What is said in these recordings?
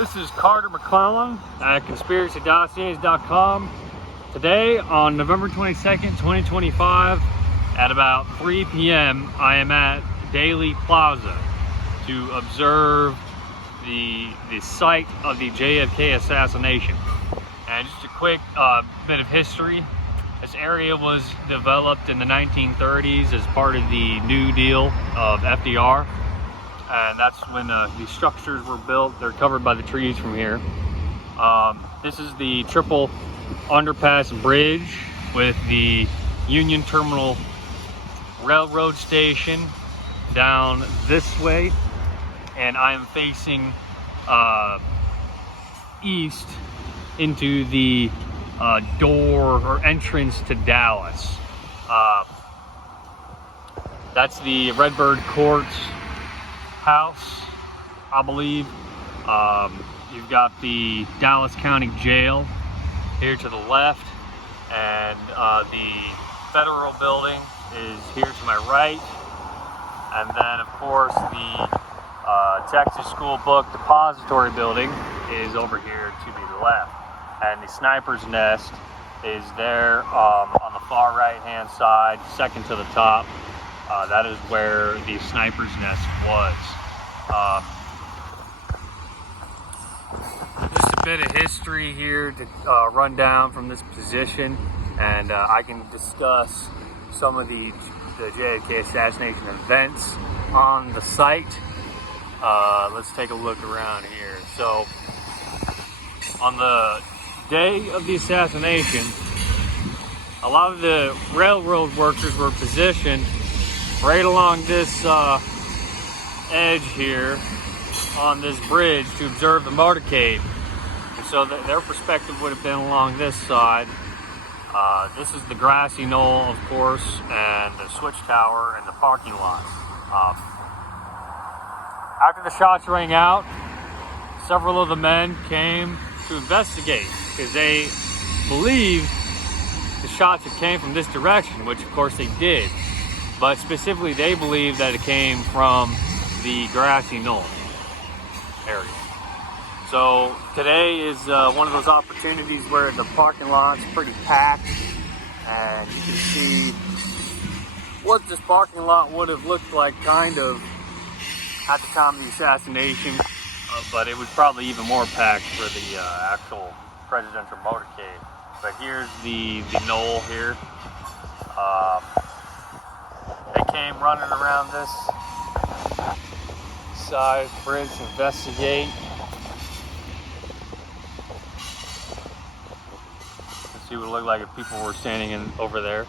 This is Carter McClellan at conspiracydossiers.com. Today, on November 22nd, 2025, at about 3 p.m., I am at Dealey Plaza to observe the site of the JFK assassination. And just a quick bit of history. This area was developed in the 1930s as part of the New Deal of FDR. And that's when these structures were built. They're covered by the trees from here. This is the triple underpass bridge with the Union Terminal Railroad Station down this way. And I am facing east into the door or entrance to Dallas. That's the Redbird Court house, I believe. You've got the Dallas County Jail here to the left, and the federal building is here to my right, and then of course the Texas School Book Depository building is over here to the left, and the sniper's nest is there on the far right hand side, second to the top. That is where the sniper's nest was. Just a bit of history here to run down from this position, and I can discuss some of the JFK assassination events on the site. Let's take a look around here. So, on the day of the assassination, a lot of the railroad workers were positioned right along this edge here on this bridge to observe the motorcade. And so their perspective would have been along this side. This is the grassy knoll, of course, and the switch tower and the parking lot. After the shots rang out, several of the men came to investigate because they believed the shots had came from this direction, which of course they did. But specifically, they believe that it came from the grassy knoll area. So today is one of those opportunities where the parking lot's pretty packed, and you can see what this parking lot would have looked like kind of at the time of the assassination, but it was probably even more packed for the actual presidential motorcade. But here's the knoll here. They came running around this side bridge to investigate. Let's see what it looked like if people were standing over there.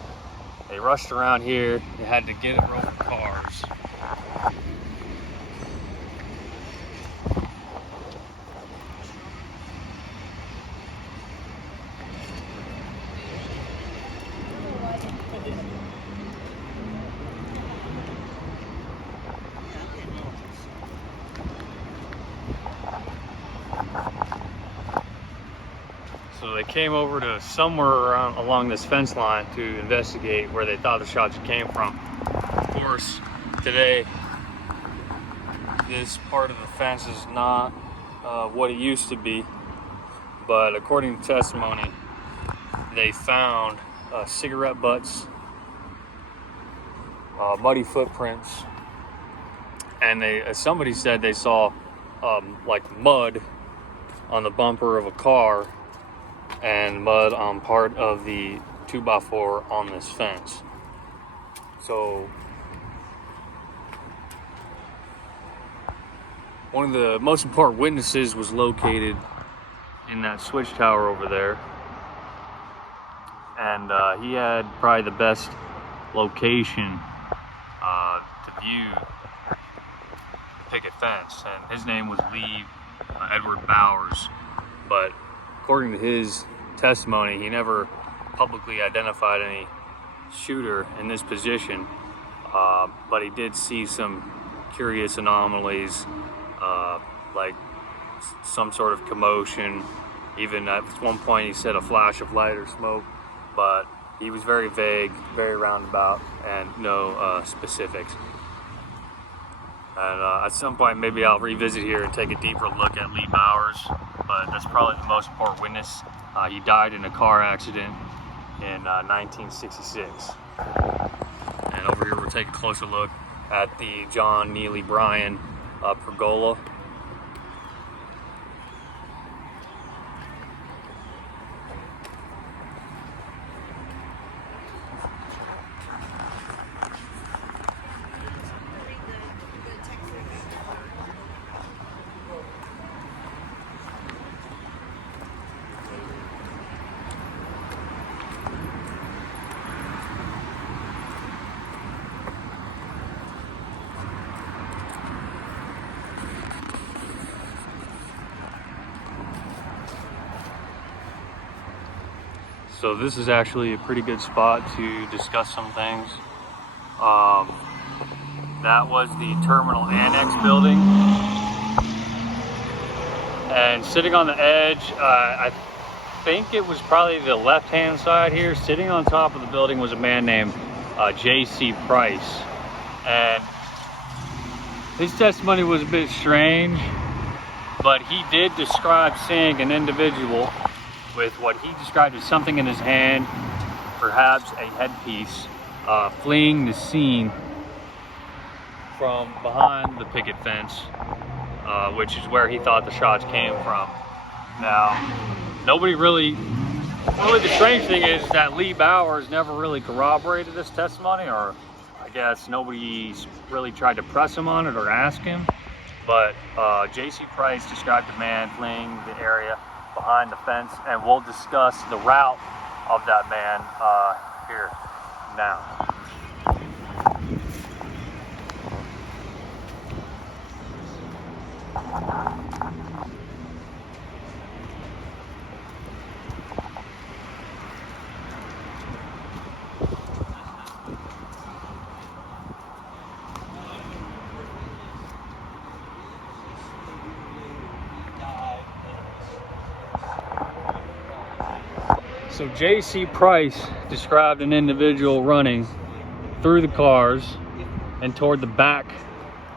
They rushed around here. They had to get over cars. So they came over to somewhere around along this fence line to investigate where they thought the shots came from. Of course, today, this part of the fence is not what it used to be, but according to testimony, they found cigarette butts, muddy footprints, and somebody said they saw like mud on the bumper of a car and mud on part of the 2x4 on this fence. So one of the most important witnesses was located in that switch tower over there, and he had probably the best location to view the picket fence, and his name was Lee Edward Bowers. But according to his testimony, he never publicly identified any shooter in this position, but he did see some curious anomalies, like some sort of commotion. Even at one point he said a flash of light or smoke, but he was very vague, very roundabout, and no specifics. And at some point, maybe I'll revisit here and take a deeper look at Lee Bowers, but that's probably the most important witness. He died in a car accident in 1966. And over here, we'll take a closer look at the John Neely Bryan pergola. So this is actually a pretty good spot to discuss some things. That was the Terminal Annex building. And sitting on the edge, I think it was probably the left-hand side here, sitting on top of the building was a man named J.C. Price. And his testimony was a bit strange, but he did describe seeing an individual with what he described as something in his hand, perhaps a headpiece, fleeing the scene from behind the picket fence, which is where he thought the shots came from. Now, the strange thing is that Lee Bowers never really corroborated this testimony, or I guess nobody's really tried to press him on it or ask him, but J.C. Price described the man fleeing the area behind the fence, and we'll discuss the route of that man here now. So J.C. Price described an individual running through the cars and toward the back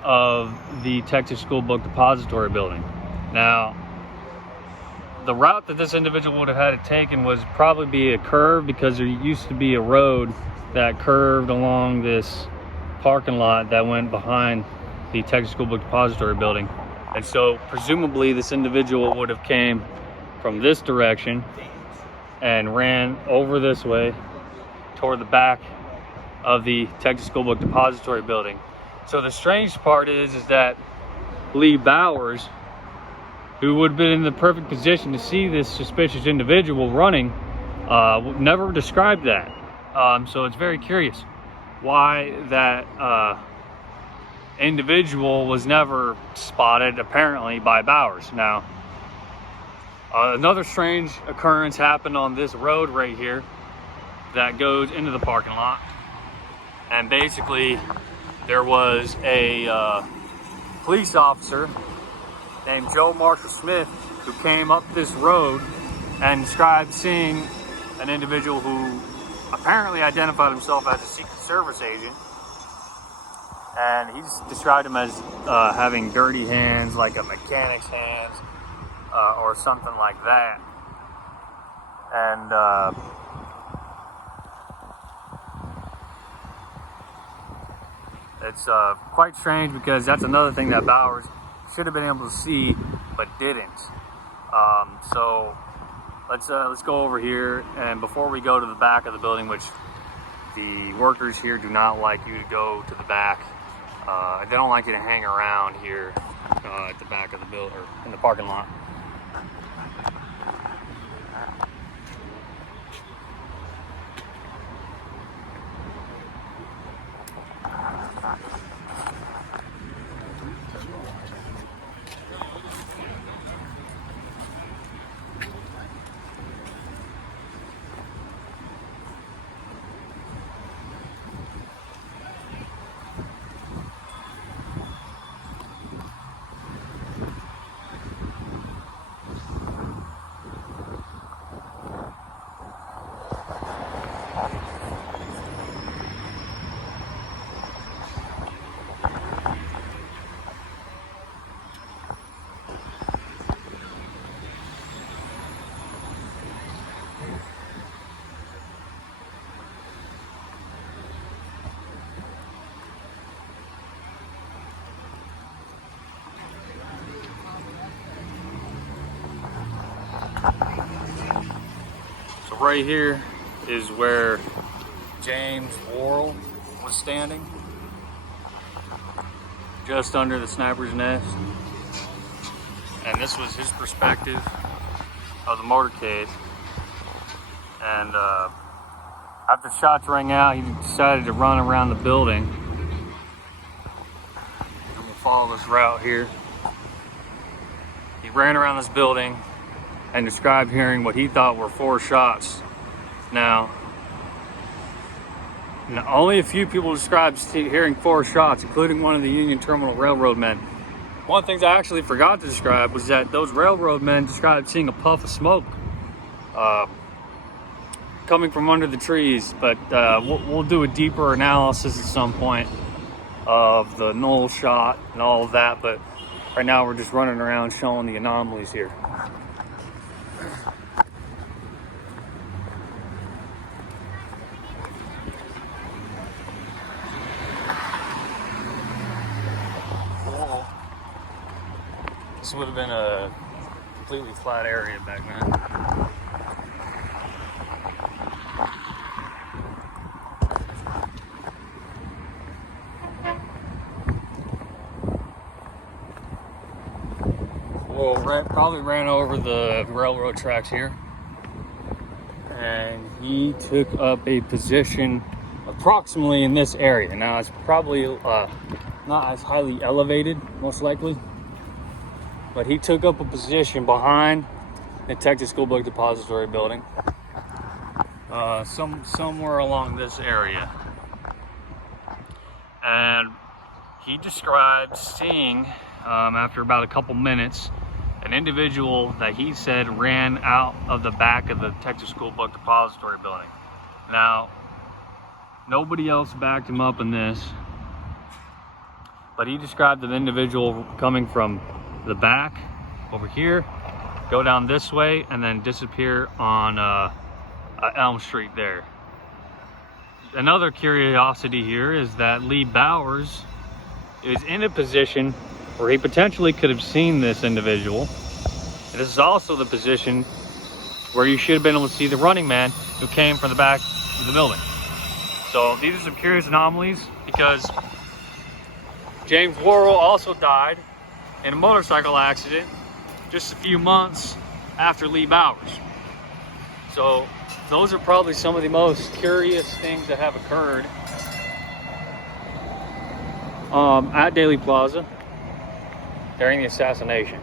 of the Texas School Book Depository building. Now, the route that this individual would have had it taken was probably be a curve, because there used to be a road that curved along this parking lot that went behind the Texas School Book Depository building. And so presumably this individual would have came from this direction and ran over this way toward the back of the Texas School Book Depository building. So the strange part is that Lee Bowers, who would have been in the perfect position to see this suspicious individual running, never described that. So it's very curious why that individual was never spotted, apparently, by Bowers. Now, another strange occurrence happened on this road right here that goes into the parking lot. And basically, there was a police officer named Joe Marshall Smith who came up this road and described seeing an individual who apparently identified himself as a Secret Service agent. And he described him as having dirty hands, like a mechanic's hands, or something like that. And it's quite strange, because that's another thing that Bowers should have been able to see but didn't. So let's go over here, and before we go to the back of the building, which the workers here do not like you to go to the back. They don't like you to hang around here at the back of the building, or in the parking lot. right here is where James Worrell was standing, just under the sniper's nest. And this was his perspective of the motorcade. And after shots rang out, he decided to run around the building. And we'll follow this route here. He ran around this building and described hearing what he thought were 4 shots. Now, only a few people described hearing 4 shots, including one of the Union Terminal Railroad men. One of the things I actually forgot to describe was that those railroad men described seeing a puff of smoke coming from under the trees, but we'll do a deeper analysis at some point of the Knoll shot and all of that, but right now we're just running around showing the anomalies here. This would have been a completely flat area back then. Well, probably ran over the railroad tracks here, and he took up a position approximately in this area. Now it's probably not as highly elevated, most likely, but he took up a position behind the Texas School Book Depository building, somewhere along this area. And he described seeing, after about a couple minutes, an individual that he said ran out of the back of the Texas School Book Depository building. Now, nobody else backed him up in this, but he described an individual coming from the back over here, go down this way, and then disappear on Elm Street there. Another curiosity here is that Lee Bowers is in a position where he potentially could have seen this individual. And this is also the position where you should have been able to see the running man who came from the back of the building. So these are some curious anomalies, because James Worrell also died in a motorcycle accident just a few months after Lee Bowers. So those are probably some of the most curious things that have occurred at Dealey Plaza during the assassination.